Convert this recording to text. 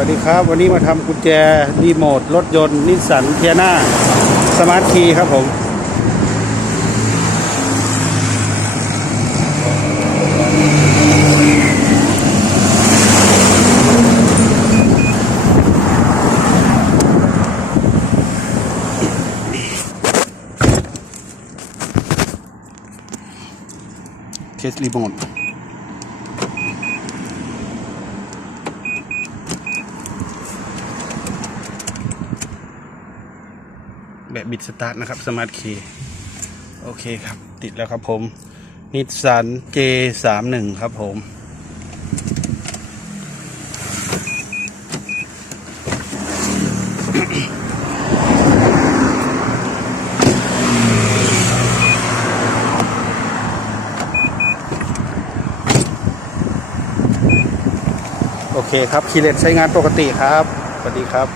วัสดีครับ วันนี้มาทำกุญแจรีโมทรถยนต์นิสสันเทียนาสมาร์ทคีครับผมเทสรีโมท แบบบิดสตาร์ทนะครับสมาร์ทคีย์โอเคครับ ติดแล้วครับผมนิสสัน J31 ครับผมโอเคครับคีเลนใช้งานปกติครับ สวัสดีครับ